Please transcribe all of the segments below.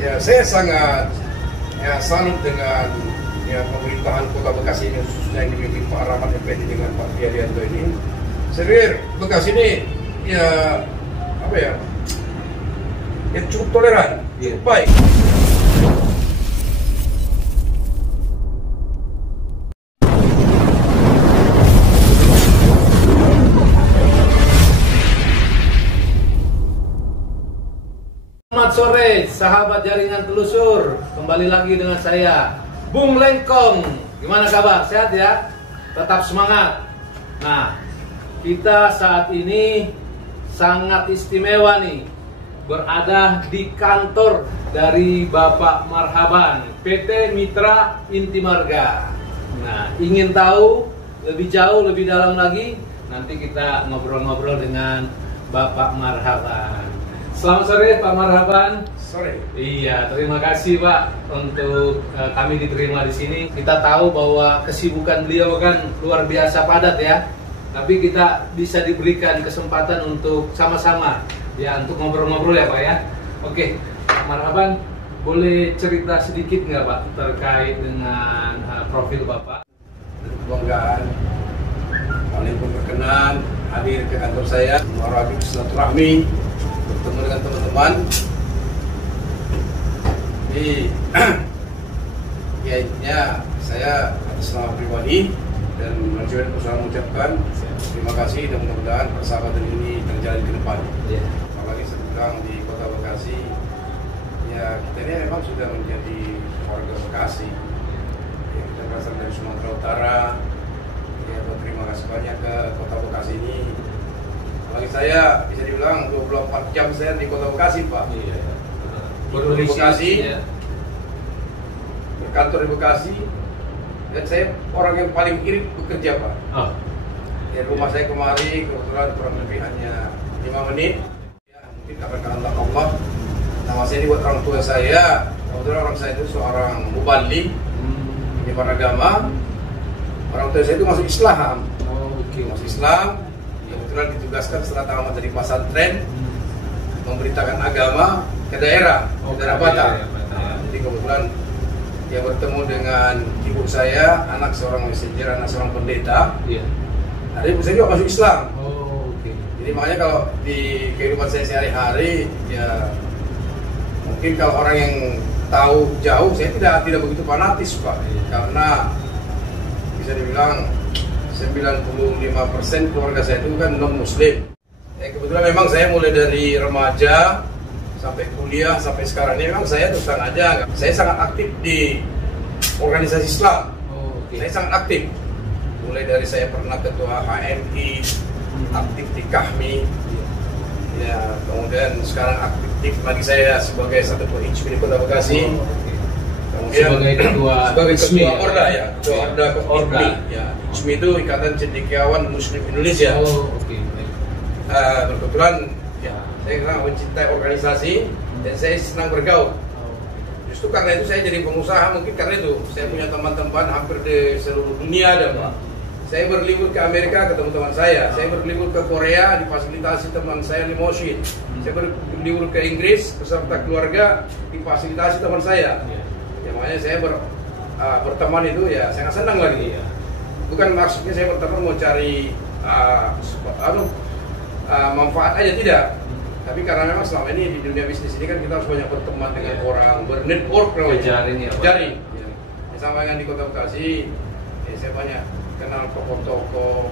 Ya, saya sangat salut dengan pemerintahan Kota Bekasi ini, khususnya yang dipimpin Pak Rahmat Effendi dengan Pak Triadianto ini. Saya pikir Bekasi ini cukup toleran, cukup baik. Selamat sore sahabat jaringan telusur, kembali lagi dengan saya Bung Lengkong. Gimana kabar? Sehat ya? Tetap semangat. Nah, kita saat ini sangat istimewa nih, berada di kantor dari Bapak Marhaban, PT Mitra Intimarga. Nah, ingin tahu lebih jauh, lebih dalam lagi, nanti kita ngobrol-ngobrol dengan Bapak Marhaban. Selamat sore Pak Marhaban. Sore. Iya, terima kasih Pak untuk kami diterima di sini. Kita tahu bahwa kesibukan beliau kan luar biasa padat ya. Tapi kita bisa diberikan kesempatan untuk sama-sama ya untuk ngobrol-ngobrol ya Pak ya. Oke, Pak Marhaban, boleh cerita sedikit nggak Pak terkait dengan profil Bapak? Kebanggaan, paling berkenan hadir ke kantor saya, merabi silaturahmi, bertemu dengan teman-teman. Jadi ya intinya saya atas nama pribadi dan manajemen perusahaan mengucapkan terima kasih dan mudah-mudahan persahabatan ini terjalin ke depan. Apalagi sedang di Kota Bekasi, ya kita ini memang sudah menjadi warga Bekasi. Ya, kita berasal dari Sumatera Utara. Ya, berterima kasih banyak ke Kota Bekasi ini. Apalagi saya bisa dibilang 24 jam saya di Kota Bekasi, Pak. Iya. Di Bekasi, ya. berkantor di Bekasi, dan saya orang yang paling irit bekerja, Pak. Oh. Ya, rumah saya kemari kebetulan kurang lebih hanya 5 menit. Ya, mungkin karena kehendak Allah. Nama saya dibuat orang tua saya. Kebetulan orang saya itu seorang muballigh, penyebar agama. Orang tua saya itu masuk Islam. Oh, oke. Masuk Islam. Kebetulan ditugaskan setelah tamat dari pesantren memberitakan agama ke daerah, ke daerah Batak. Jadi kebetulan dia bertemu dengan ibu saya, anak seorang messenger, anak seorang pendeta. Iya. Ada ibu saya juga masuk Islam. Oh, oke. Jadi makanya kalau di kehidupan saya sehari-hari, ya mungkin kalau orang yang tahu jauh, saya tidak begitu fanatis Pak, karena bisa dibilang 95% keluarga saya itu kan non Muslim. Ya, kebetulan memang saya mulai dari remaja sampai kuliah sampai sekarang ini memang saya terus terang aja, saya sangat aktif di organisasi Islam. Oh, okay. Saya sangat aktif. Mulai dari saya pernah ketua HMI, aktif di KAHMI, ya kemudian sekarang aktif lagi saya sebagai satu ketua ICMI di Kota Bekasi. Oh, okay. Kemudian sebagai ketua Orda ya, ketua Orda Orda. Ya, ICMI itu Ikatan Cendekiawan Muslim Indonesia. Oh, oke. Kebetulan ya, saya sangat mencintai organisasi dan saya senang bergaul. Justru karena itu saya jadi pengusaha, mungkin karena itu saya punya teman-teman hampir di seluruh dunia ada Pak. Saya berlibur ke Amerika ketemu teman saya berlibur ke Korea difasilitasi teman saya di Moshi. Saya berlibur ke Inggris beserta keluarga difasilitasi teman saya. Ya, makanya saya berteman itu ya sangat senang lagi. Bukan maksudnya saya berteman mau cari manfaat aja, tidak. Tapi karena memang selama ini di dunia bisnis ini kan kita harus banyak berteman dengan orang, bernetwork Jaring ya Pak. Jaring. Ya. Sama dengan di Kota Bekasi, ya, saya banyak kenal tokoh-tokoh,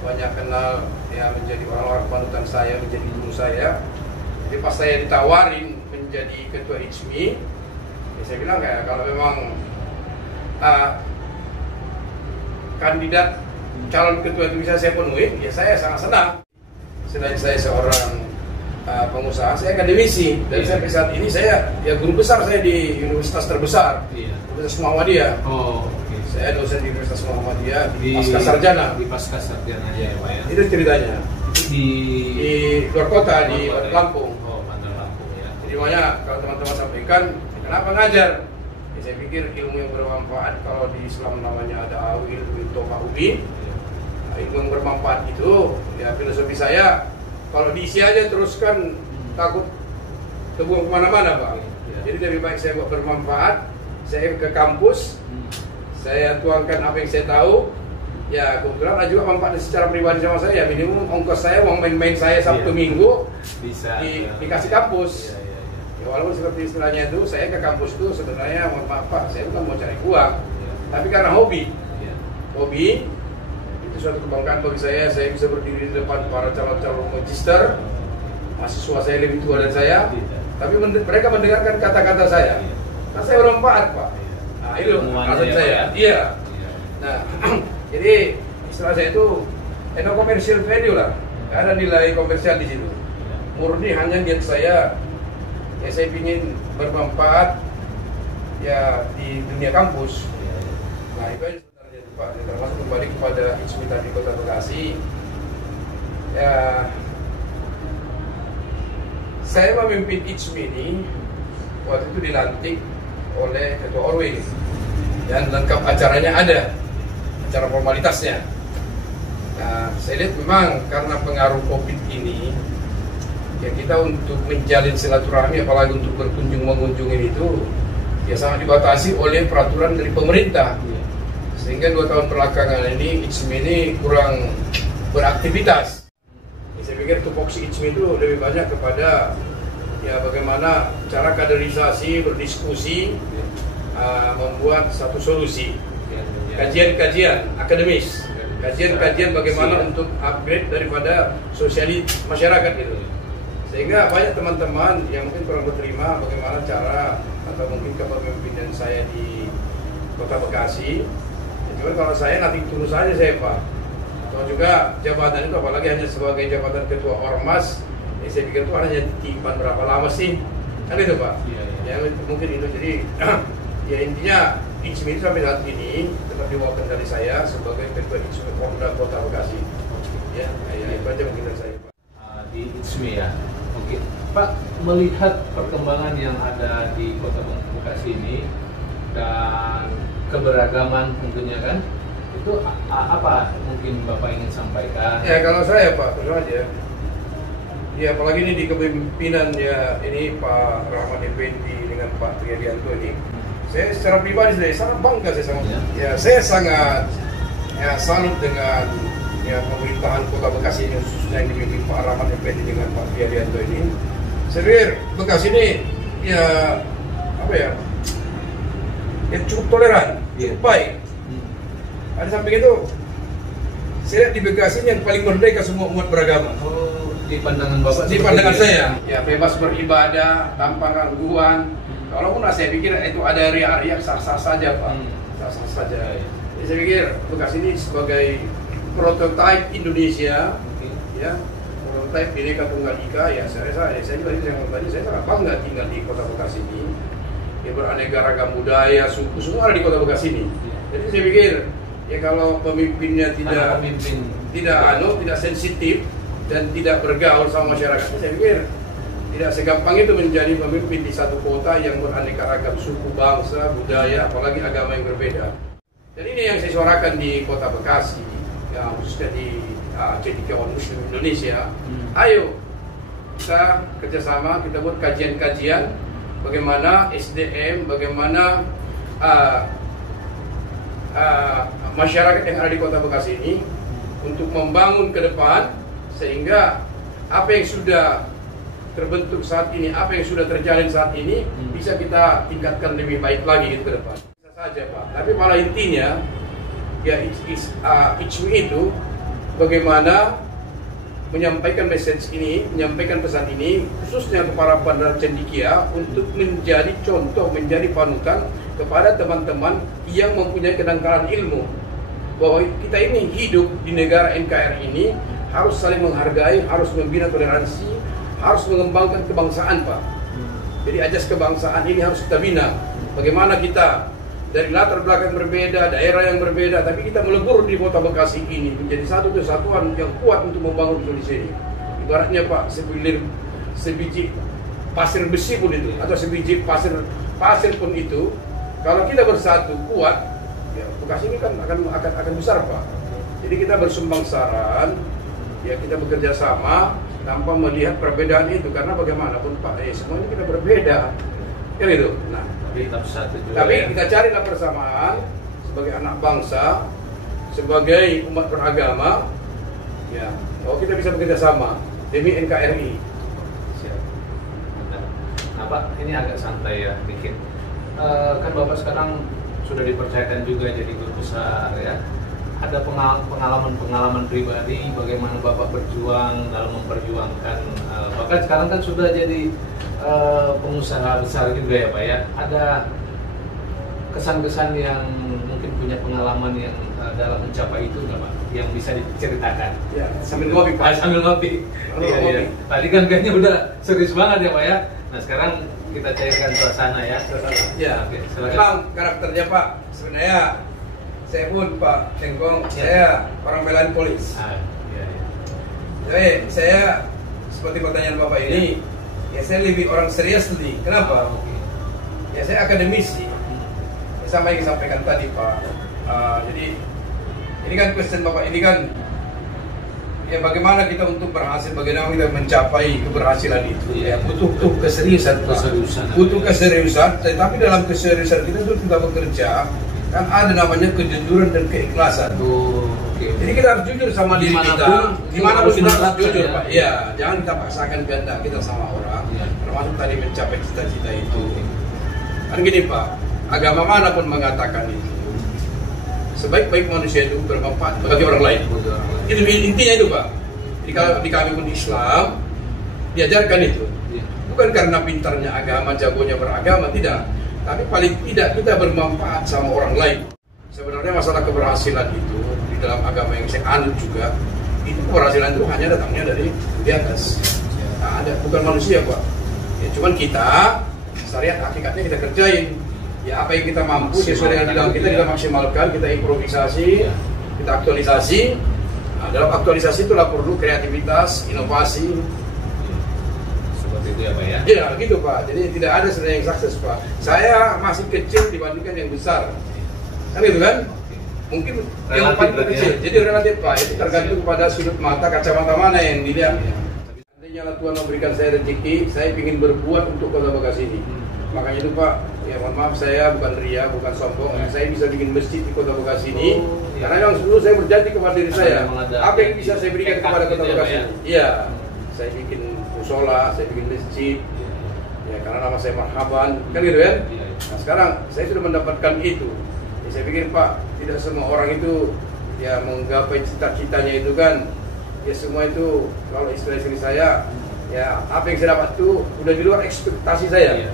banyak kenal ya menjadi orang-orang panutan saya, menjadi guru saya. Jadi pas saya ditawarin menjadi ketua ICMI, ya saya bilang kayak kalau memang kandidat calon ketua itu bisa saya penuhi, ya saya sangat senang. Selain saya seorang pengusaha, saya akademisi dan sampai saat ini saya ya guru besar saya di universitas terbesar, Universitas Muhammadiyah. Oh, okay. Saya dosen di Universitas Muhammadiyah di pasca sarjana. Di pasca sarjana ya Pak ya. Itu ceritanya. Di luar kota di Lampung. Oh, Bandar Lampung ya. Jadi makanya kalau teman-teman sampaikan, kenapa ngajar? Ya, saya pikir ilmu yang bermanfaat kalau di Islam namanya ada awil, toha, ubi. Ilmu yang bermanfaat itu, ya filosofi saya kalau diisi aja terus kan takut terbuang kemana-mana Pak. Jadi lebih baik saya buat bermanfaat, saya ke kampus, saya tuangkan apa yang saya tahu. Ya kebetulan ada juga manfaat secara pribadi sama saya. Minimum ongkos saya, uang main-main saya Sabtu Minggu bisa dikasih kampus. Ya, walaupun seperti istilahnya itu, saya ke kampus itu sebenarnya mohon maaf Pak, saya bukan mau cari uang, tapi karena hobi. Hobi itu suatu kebanggaan bagi saya bisa berdiri di depan para calon-calon magister, mahasiswa saya lebih tua dan saya, tapi mereka mendengarkan kata-kata saya. Nah, saya bermanfaat Pak. Nah itu alasan saya. Iya. Nah, jadi istilah saya itu no commercial value lah, nggak ada nilai komersial di situ. Murni hanya niat saya, ya saya ingin bermanfaat ya di dunia kampus. Nah itu aja sebenarnya Pak. Termasuk kembali kepada ICMI tadi Kota Bekasi. Ya, saya memimpin ICMI ini waktu itu dilantik oleh Ketua Orwin dan lengkap acaranya ada. Cara formalitasnya. Nah, saya lihat memang karena pengaruh COVID ini, ya kita untuk menjalin silaturahmi, apalagi untuk berkunjung mengunjungi itu, ya sangat dibatasi oleh peraturan dari pemerintah. Sehingga 2 tahun belakangan ini ICMI ini kurang beraktivitas. Ya, saya pikir tupoksi ICMI itu lebih banyak kepada ya bagaimana cara kaderisasi, berdiskusi, membuat satu solusi. Kajian-kajian akademis, kajian-kajian bagaimana untuk upgrade daripada sosialis masyarakat gitu. Sehingga banyak teman-teman yang mungkin kurang berterima bagaimana cara atau mungkin kepemimpinan saya di Kota Bekasi. Cuma kalau saya nanti tulus saja saya Pak. Kalau juga jabatan itu apalagi hanya sebagai jabatan ketua ormas, ya saya pikir itu hanya titipan berapa lama sih? Kan itu Pak. Ya mungkin itu jadi ya intinya ICMI sampai saat ini tetap diwakilkan dari saya sebagai ketua ICMI Porda Kota Bekasi. Ya, itu aja mungkin dari saya Pak. Di ICMI ya. Oke, Pak, melihat perkembangan yang ada di Kota Bekasi ini dan keberagaman tentunya kan, itu apa mungkin Bapak ingin sampaikan? Ya kalau saya Pak, terus aja. Ya apalagi ini di kepemimpinan ya ini Pak Rahmat Effendi dengan Pak Triadianto ini. Saya secara pribadi saya sangat bangga saya sama. Ya saya sangat salut dengan ya pemerintahan Kota Bekasi ini khususnya yang dipimpin Pak Rahmat Effendi dengan Pak Triadianto ini. Saya pikir Bekasi ini ya apa ya cukup toleran, cukup baik. Ada samping itu saya lihat di Bekasi ini yang paling merdeka semua umat beragama. Di pandangan Bapak? Di pandangan saya, ya bebas beribadah tanpa gangguan. Walaupun saya pikir itu ada riak-riak sah-sah saja Pak, sah-sah saja. Jadi saya pikir Bekasi ini sebagai prototipe Indonesia, ya prototipe Bhinneka Tunggal Ika. Ya saya juga tadi saya sangat bangga tinggal di Kota Bekasi ini. Ya beraneka ragam budaya, suku semua ada di Kota Bekasi ini. Jadi saya pikir ya kalau pemimpinnya tidak sensitif dan tidak bergaul sama masyarakat, saya pikir tidak segampang itu menjadi pemimpin di satu kota yang beraneka ragam suku, bangsa, budaya, apalagi agama yang berbeda. Dan ini yang saya suarakan di Kota Bekasi, ya khususnya di Cendekiawan Muslim Indonesia. Ayo kita kerjasama, kita buat kajian-kajian bagaimana SDM, bagaimana masyarakat yang ada di Kota Bekasi ini untuk membangun ke depan, sehingga apa yang sudah terbentuk saat ini, apa yang sudah terjalin saat ini bisa kita tingkatkan lebih baik lagi gitu ke depan. Bisa saja Pak, tapi malah intinya ya ICMI itu bagaimana menyampaikan message ini, menyampaikan pesan ini khususnya kepada para cendekia untuk menjadi contoh, menjadi panutan kepada teman-teman yang mempunyai kedangkalan ilmu, bahwa kita ini hidup di negara NKRI ini harus saling menghargai, harus membina toleransi, harus mengembangkan kebangsaan Pak. Jadi ajas kebangsaan ini harus kita bina. Bagaimana kita dari latar belakang berbeda, daerah yang berbeda, tapi kita melebur di Kota Bekasi ini menjadi satu kesatuan yang kuat untuk membangun Indonesia ini. Ibaratnya Pak, sebiji pasir besi pun itu, atau sebiji pasir pun itu, kalau kita bersatu kuat, ya Bekasi ini kan akan besar Pak. Jadi kita bersumbang saran, ya kita bekerja sama tanpa melihat perbedaan itu, karena bagaimanapun Pak, semuanya kita berbeda. Kan itu. Nah, Tapi tetap satu juga. tapi ya. kita carilah persamaan sebagai anak bangsa, sebagai umat beragama, ya, bahwa kita bisa bekerja sama demi NKRI. Siap. Mantap. Nah Pak, ini agak santai ya dikit. Kan Bapak sekarang sudah dipercayakan juga jadi guru besar ya. Ada pengalaman-pengalaman pribadi bagaimana Bapak berjuang dalam memperjuangkan, bahkan sekarang kan sudah jadi pengusaha besar juga ya Pak ya. Ada kesan-kesan yang mungkin punya pengalaman yang dalam mencapai itu nggak Pak? Yang bisa diceritakan? Ya, sambil ngopi Pak. Sambil ngopi. Sambil Iya, ngopi. iya. Tadi kan kayaknya udah serius banget ya Pak ya. Nah sekarang kita cairkan suasana ya. Ya, Oke, silakan. memang karakternya Pak. Sebenarnya saya pun Pak Lengkong, saya orang pelayan polis. Ah, iya, iya. Jadi saya seperti pertanyaan Bapak ini, ya saya lebih orang serius nih. Kenapa? Oke. Ya saya akademisi. Sama yang disampaikan tadi Pak. Jadi ini kan question Bapak ini kan, ya bagaimana kita untuk berhasil, bagaimana kita mencapai keberhasilan itu. Ya butuh keseriusan Pak. Butuh keseriusan. Tetapi dalam keseriusan kita itu kita bekerja kan ada namanya kejujuran dan keikhlasan. Oke. Jadi kita harus jujur sama diri kita. Dimanapun kita harus jujur Pak. Ya, jangan kita paksakan kehendak kita sama orang. Ya. Termasuk tadi mencapai cita-cita itu. Kan gini Pak, agama manapun mengatakan itu. Sebaik-baik manusia itu bermanfaat bagi orang lain. Itu intinya itu Pak. Jadi kalau di kami pun Islam diajarkan itu. Bukan karena pintarnya agama, jagonya beragama, tidak. Tapi paling tidak kita bermanfaat sama orang lain. Sebenarnya masalah keberhasilan itu di dalam agama yang saya anut juga, itu keberhasilan itu hanya datangnya dari di atas. Nah, ada bukan manusia Pak. Ya cuman kita syariat hakikatnya kita kerjain. Ya apa yang kita mampu sesuai dengan bidang kita maksimalkan, kita improvisasi, kita aktualisasi. Nah, dalam aktualisasi itulah perlu kreativitas, inovasi. Seperti itu ya Pak ya. Ya gitu Pak. Jadi tidak ada sebenarnya yang sukses Pak. Saya masih kecil dibandingkan yang besar. Kan gitu kan? Mungkin yang Relatif paling berarti kecil. ya? Jadi relatif Pak. Itu tergantung kepada sudut mata, kacamata mana yang dilihat. Seandainya Tuhan memberikan saya rezeki, saya ingin berbuat untuk Kota Bekasi ini. Makanya itu Pak, ya mohon maaf saya bukan ria, bukan sombong. Saya bisa bikin masjid di Kota Bekasi ini. Karena memang dulu saya berjanji kepada diri saya, apa yang bisa saya berikan kepada Kota Bekasi ini? Iya, saya bikin musola, saya bikin masjid. Ya karena nama saya Marhaban, kan gitu kan? Nah sekarang saya sudah mendapatkan itu. Ya, saya pikir Pak, tidak semua orang itu ya menggapai cita-citanya itu kan. Ya semua itu kalau istilah istri saya, ya apa yang saya dapat itu udah di luar ekspektasi saya.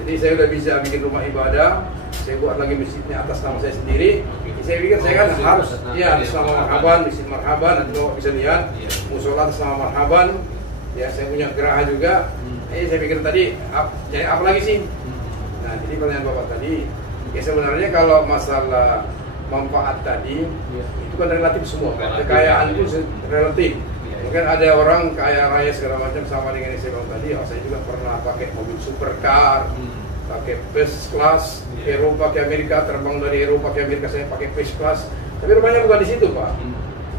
Jadi saya udah bisa bikin rumah ibadah, saya buat lagi masjidnya atas nama saya sendiri. Jadi saya pikir saya kan harus, ya atas nama Marhaban, masjid Marhaban, nanti Bapak bisa lihat, musola atas nama Marhaban. Ya saya punya geraha juga. Saya pikir tadi, jadi apa lagi sih? Nah jadi pertanyaan Bapak tadi, ya sebenarnya kalau masalah manfaat tadi, itu kan relatif semua. Kekayaan itu relatif. Mungkin ada orang kaya raya segala macam sama dengan yang saya bilang tadi. Oh, saya juga pernah pakai mobil supercar, pakai first class, ke Eropa ke Amerika, terbang dari Eropa ke Amerika saya pakai first class. Tapi rupanya bukan di situ Pak.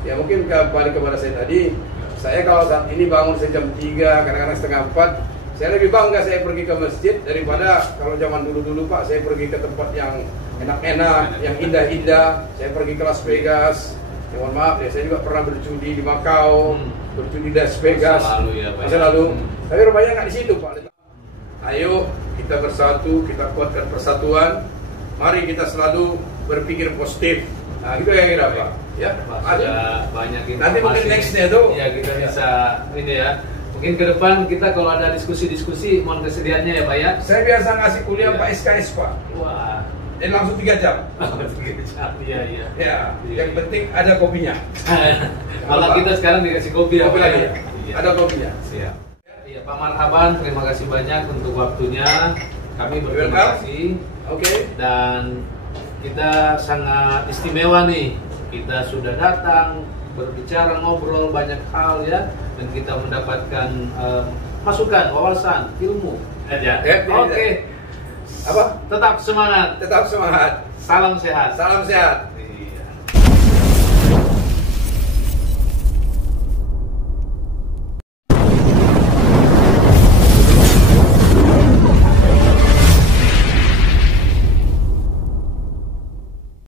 Ya mungkin kembali kepada saya tadi. Saya kalau saat ini bangun jam 3, kadang-kadang setengah 4, saya lebih bangga saya pergi ke masjid daripada kalau zaman dulu-dulu Pak, saya pergi ke tempat yang enak-enak, yang indah-indah. Saya pergi ke Las Vegas. Ya, mohon maaf ya, saya juga pernah berjudi di Macau, berjudi di Las Vegas. Masa lalu. Tapi rupanya nggak di situ Pak. Ayo kita bersatu, kita kuatkan persatuan. Mari kita selalu berpikir positif. Nah, gitu ya kira Pak. Ya, ada banyak informasi. Nanti mungkin nextnya tuh. Ya kita bisa ini ya. Mungkin ke depan kita kalau ada diskusi-diskusi mohon kesediaannya ya Pak ya. Saya biasa ngasih kuliah Pak SKS Pak. Wah. Dan langsung 3 jam. 3 jam. Iya. Ya, yang penting ada kopinya. Malah kita sekarang dikasih kopi ya. Kopi lagi ya. Iya. Ada kopinya. Siap. Iya Pak Marhaban, terima kasih banyak untuk waktunya. Kami berterima kasih. Oke. Dan kita sangat istimewa nih. Kita sudah datang berbicara, ngobrol banyak hal ya, dan kita mendapatkan masukan, wawasan, ilmu aja. Oke. Apa? Tetap semangat. Tetap semangat. Salam sehat. Salam sehat. Iya.